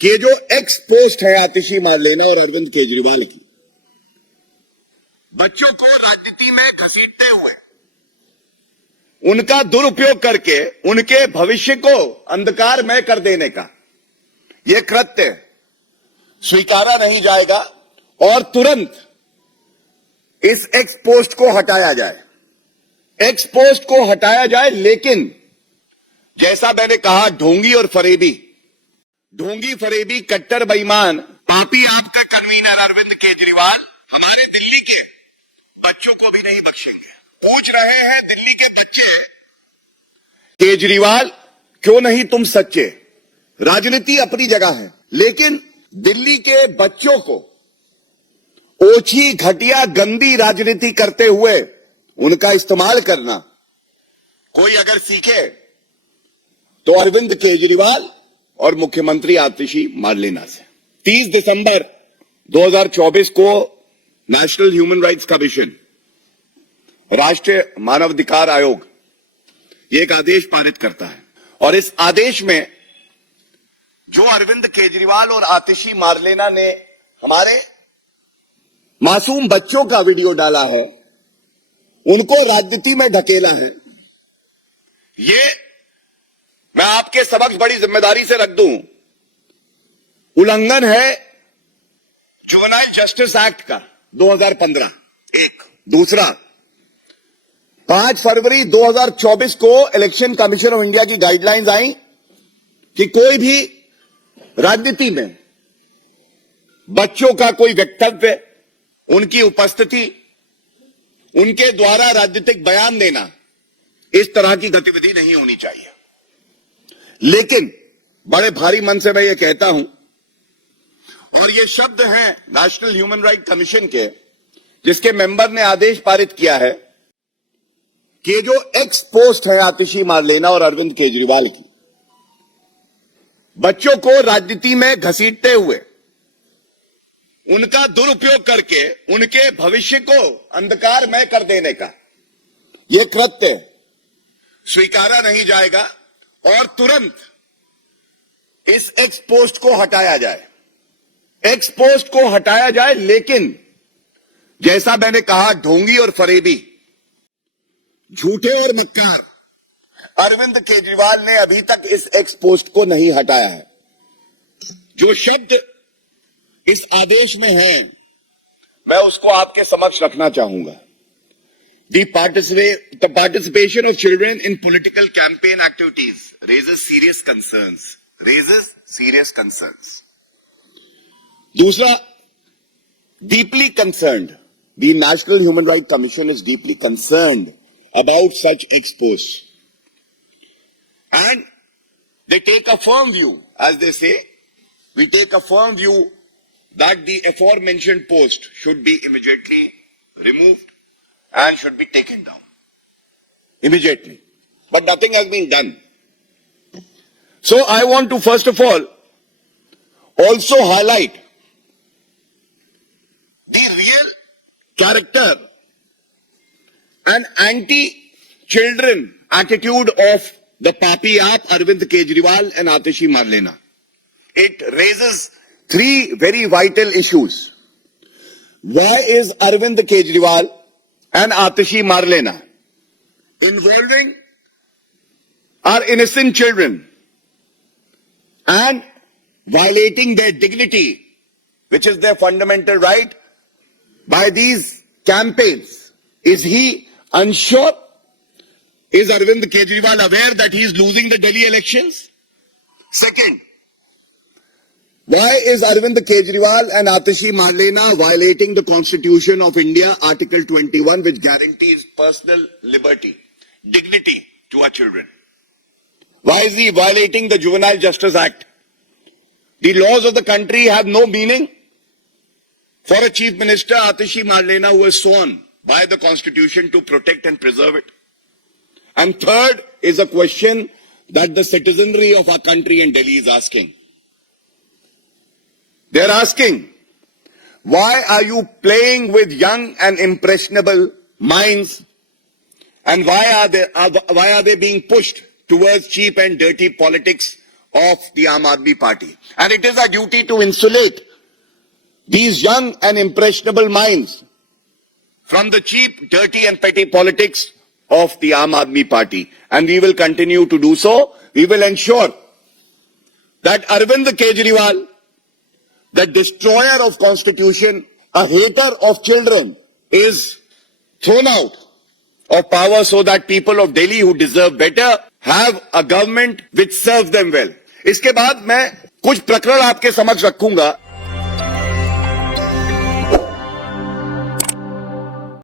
कि जो x post है आतिशी मारलेना और अरविंद केजरीवाल की, बच्चों को राजनीति में घसीटते हुए उनका दुरुपयोग करके उनके भविष्य को अंधकारमय कर देने का यह कृत्य स्वीकारा नहीं जाएगा और तुरंत इस एक्स पोस्ट को हटाया जाए। एक्स पोस्ट को हटाया जाए, लेकिन जैसा मैंने कहा, ढोंगी फरेबी कट्टर बेईमान पापी आपका कन्वीनर अरविंद केजरीवाल हमारे दिल्ली के बच्चों को भी नहीं बख्शेंगे। पूछ रहे हैं दिल्ली के बच्चे, केजरीवाल क्यों नहीं तुम सच्चे? राजनीति अपनी जगह है, लेकिन दिल्ली के बच्चों को ओछी घटिया गंदी राजनीति करते हुए उनका इस्तेमाल करना कोई अगर सीखे तो अरविंद केजरीवाल और मुख्यमंत्री आतिशी मारलेना से। 30 दिसंबर 2024 को नेशनल ह्यूमन राइट्स कमीशन, राष्ट्रीय मानवाधिकार आयोग, ये एक आदेश पारित करता है और इस आदेश में जो अरविंद केजरीवाल और आतिशी मारलेना ने हमारे मासूम बच्चों का वीडियो डाला है, उनको राजनीति में ढकेला है, ये मैं आपके समक्ष बड़ी जिम्मेदारी से रख दूं, उल्लंघन है जुवेनाइल जस्टिस एक्ट का 2015। एक दूसरा, 5 फरवरी 2024 को इलेक्शन कमीशन ऑफ इंडिया की गाइडलाइंस आई कि कोई भी राजनीति में बच्चों का कोई वक्तव्य, उनकी उपस्थिति, उनके द्वारा राजनीतिक बयान देना, इस तरह की गतिविधि नहीं होनी चाहिए। लेकिन बड़े भारी मन से मैं ये कहता हूं, और ये शब्द हैं नेशनल ह्यूमन राइट कमीशन के, जिसके मेंबर ने आदेश पारित किया है कि जो एक्स पोस्ट है आतिशी मारलेना और अरविंद केजरीवाल की, बच्चों को राजनीति में घसीटते हुए उनका दुरुपयोग करके उनके भविष्य को अंधकारमय कर देने का यह कृत्य स्वीकारा नहीं जाएगा और तुरंत इस एक्स पोस्ट को हटाया जाए। एक्स पोस्ट को हटाया जाए, लेकिन जैसा मैंने कहा, ढोंगी और फरेबी, झूठे और मक्कार अरविंद केजरीवाल ने अभी तक इस एक्स पोस्ट को नहीं हटाया है। जो शब्द इस आदेश में है, मैं उसको आपके समक्ष रखना चाहूंगा। The participation of children in political campaign activities raises serious concerns. दूसरा, deeply concerned. The National Human Rights Commission is deeply concerned about such exposed. And they take a firm view, as they say, we take a firm view that the aforementioned post should be immediately removed and should be taken down immediately. But nothing has been done. So I want to first of all also highlight the real character and anti-children attitude of the Papi Aap, Arvind Kejriwal and Atishi Marlena. It raises 3 very vital issues. Why is Arvind Kejriwal and Atishi Marlena involving our innocent children and violating their dignity, which is their fundamental right, by these campaigns? Is he unsure? Is Arvind Kejriwal aware that he is losing the Delhi elections? Second, why is Arvind Kejriwal and Atishi Marlena violating the Constitution of India, Article 21, which guarantees personal liberty, dignity to our children? Why is he violating the Juvenile Justice Act? The laws of the country have no meaning for a Chief Minister, Atishi Marlena, who is sworn by the Constitution to protect and preserve it. And third is a question that the citizenry of our country in Delhi is asking. They're asking, why are you playing with young and impressionable minds, and why are they being pushed towards cheap and dirty politics of the Aam Aadmi Party. And it is our duty to insulate these young and impressionable minds from the cheap, dirty and petty politics of the Aam Aadmi Party. And we will continue to do so. We will ensure that Arvind Kejriwal, the destroyer of Constitution, a hater of children, is thrown out of power so that people of Delhi who deserve better have a government which serves them well. इसके बाद मैं कुछ प्रकरण आपके समक्ष रखूंगा.